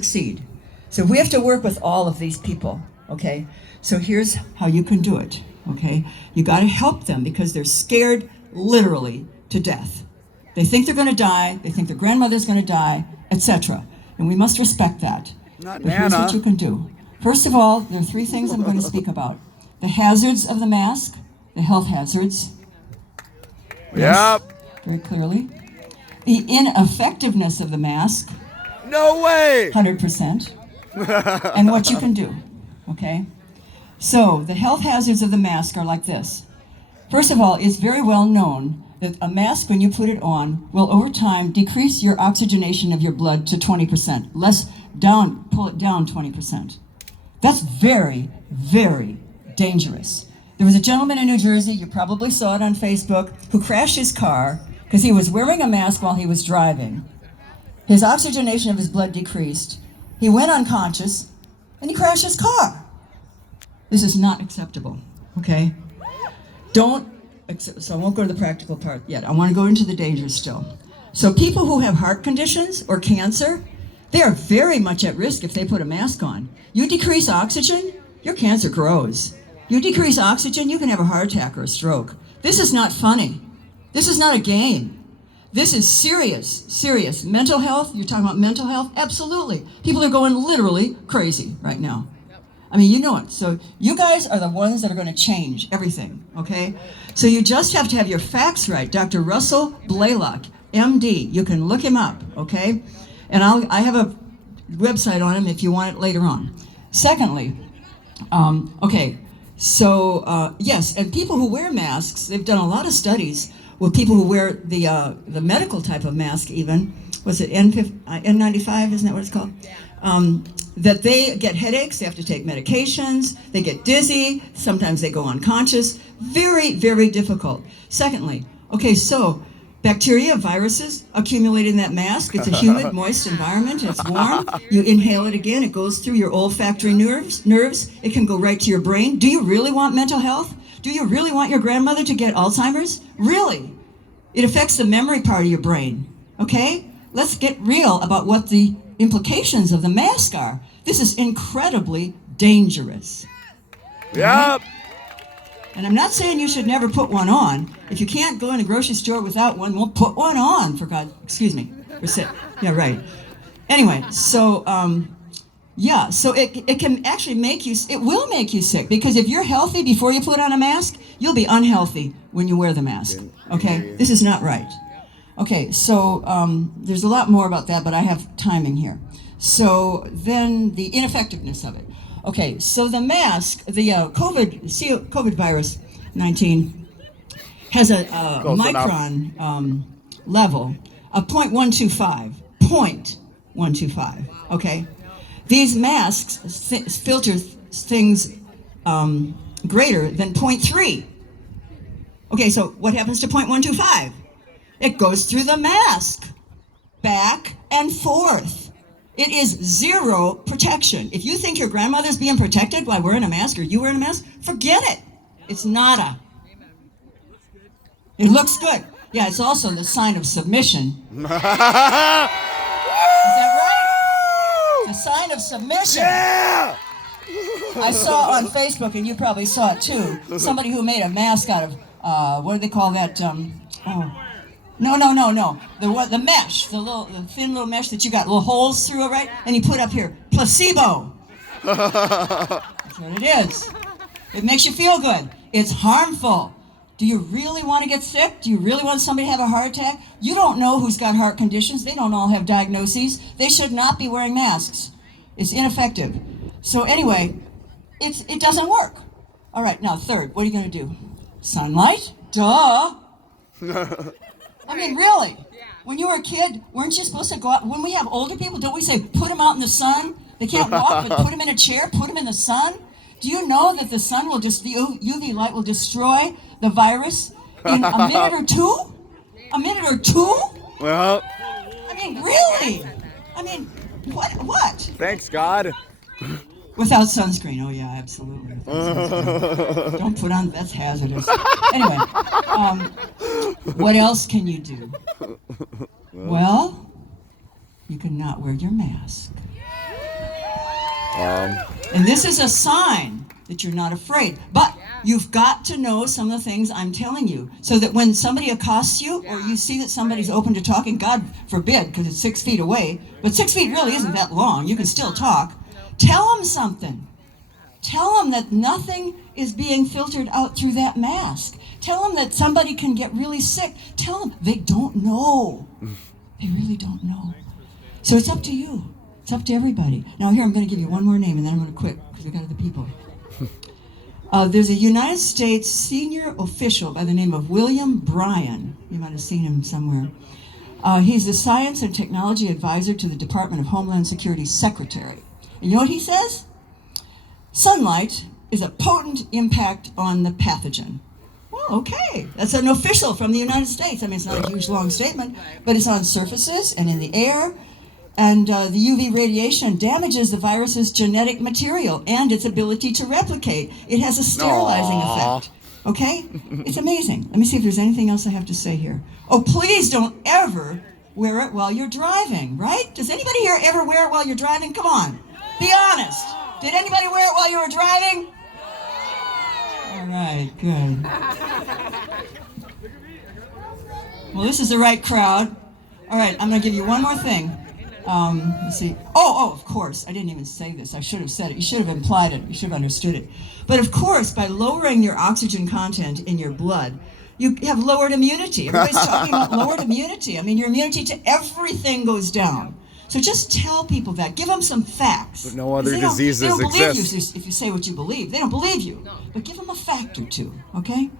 succeed. So we have to work with all of these people, okay? So here's how you can do it, okay? You got to help them because they're scared literally to death. They think they're going to die, they think their grandmother's going to die, etc. And we must respect that. Not But here's Nana. what you can do. First of all, there are three things I'm going to speak about. The hazards of the mask, the health hazards. Yes, Yep. very clearly. The ineffectiveness of the mask, No way. 100%. And what you can do, okay? So the health hazards of the mask are like this. First of all, it's very well known that a mask, when you put it on, will over time decrease your oxygenation of your blood to 20%. Pull it down 20%. That's very, very dangerous. There was a gentleman in New Jersey, you probably saw it on Facebook, who crashed his car because he was wearing a mask while he was driving. His oxygenation of his blood decreased. He went unconscious, and he crashed his car. This is not acceptable, okay? So I won't go to the practical part yet. I want to go into the dangers still. So people who have heart conditions or cancer, they are very much at risk if they put a mask on. You decrease oxygen, your cancer grows. You decrease oxygen, you can have a heart attack or a stroke. This is not funny. This is not a game. This is serious, serious. Mental health, you're talking about mental health? Absolutely. People are going literally crazy right now. I mean, you know it. So you guys are the ones that are going to change everything, okay? So you just have to have your facts right. Dr. Russell Blaylock, MD. You can look him up, okay? And I have a website on him if you want it later on. Secondly, yes, and people who wear masks, they've done a lot of studies with people who wear the medical type of mask even. Was it N95, isn't that what it's called? That they get headaches, they have to take medications, they get dizzy, sometimes they go unconscious. Very, very difficult. Secondly, so bacteria, viruses accumulate in that mask. It's a humid, moist environment, it's warm. You inhale it again, it goes through your olfactory nerves. It can go right to your brain. Do you really want mental health? Do you really want your grandmother to get Alzheimer's? Really? It affects the memory part of your brain, okay? Let's get real about what the implications of the mask are. This is incredibly dangerous. Yep. And I'm not saying you should never put one on. If you can't go in a grocery store without one, well, put one on, for God, excuse me. Yeah, right. Anyway, so it can actually it will make you sick, because if you're healthy before you put on a mask, you'll be unhealthy when you wear the mask, okay? This is not right. Okay, so there's a lot more about that, but I have timing here. So then the ineffectiveness of it. Okay, so the mask, the COVID virus 19 has a micron level of 0.125. 0.125, okay? These masks filter things greater than 0.3. Okay, so what happens to 0.125? It goes through the mask, back and forth. It is zero protection. If you think your grandmother's being protected by wearing a mask or you wearing a mask, forget it. It's nada. It looks good. Yeah, it's also the sign of submission. Is that right? It's a sign of submission. Yeah. I saw on Facebook, and you probably saw it too, somebody who made a mask out of, what do they call that? No. The mesh, the thin little mesh that you got little holes through it, right? And you put up here, placebo. That's what it is. It makes you feel good. It's harmful. Do you really want to get sick? Do you really want somebody to have a heart attack? You don't know who's got heart conditions. They don't all have diagnoses. They should not be wearing masks. It's ineffective. So anyway, it doesn't work. All right, now third, what are you going to do? Sunlight? Duh. I mean, really? When you were a kid, weren't you supposed to go out? When we have older people, don't we say, put them out in the sun? They can't walk, but put them in a chair, put them in the sun? Do you know that the sun will the UV light will destroy the virus in a minute or two? A minute or two? Well. I mean, really? I mean, what? Thanks, God. Without sunscreen, oh yeah, absolutely. Don't put on, that's hazardous. Anyway, what else can you do? Well, you can not wear your mask. And this is a sign that you're not afraid. But you've got to know some of the things I'm telling you, so that when somebody accosts you, or you see that somebody's open to talking, God forbid, because it's 6 feet away, but 6 feet really isn't that long. You can still talk. Tell them something. Tell them that nothing is being filtered out through that mask. Tell them that somebody can get really sick. Tell them they don't know. They really don't know. So it's up to you. It's up to everybody. Now here, I'm going to give you one more name, and then I'm going to quit, because we've got other people. There's a United States senior official by the name of William Bryan. You might have seen him somewhere. He's the Science and Technology Advisor to the Department of Homeland Security's Secretary. And you know what he says? Sunlight is a potent impact on the pathogen. Well, okay. That's an official from the United States. I mean, it's not a huge, long statement, but it's on surfaces and in the air. And the UV radiation damages the virus's genetic material and its ability to replicate. It has a sterilizing effect. Okay? It's amazing. Let me see if there's anything else I have to say here. Oh, please don't ever wear it while you're driving, right? Does anybody here ever wear it while you're driving? Come on. Be honest. Did anybody wear it while you were driving? All right, good. Well, this is the right crowd. All right, I'm going to give you one more thing. Let's see. Oh, of course. I didn't even say this. I should have said it. You should have implied it. You should have understood it. But of course, by lowering your oxygen content in your blood, you have lowered immunity. Everybody's talking about lowered immunity. I mean, your immunity to everything goes down. So just tell people that. Give them some facts. But no other They don't diseases believe exist. you if you say what you believe. They don't believe you. But give them a fact or two, okay?